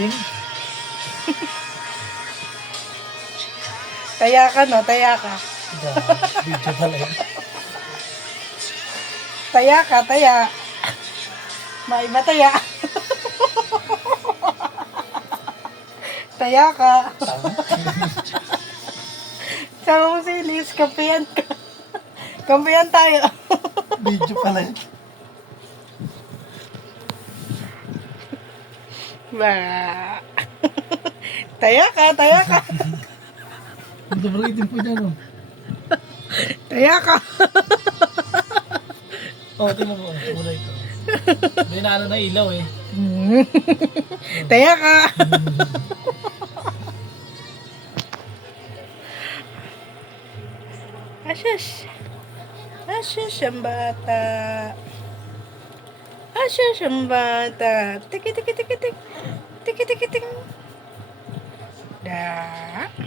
meeting. Taya ka, no? Taya ka. Video pala yun. Taya ka, taya. Maiba taya. Taya ka. Sama mo si Liz, kampiyan ka. Kampiyan tayo. Video pala yun. Ba. Taya ka, taya ka. Ang dabalitin po dyan, oh. Taya ka. Oh, tingnan mo. Kulay ko. Hindi na ano na ilaw eh. Taya ka. Asyos. Asyos ang bata. Asyos ang bata. Tiki tiki tiki tik. Tiki tiki tik. Da.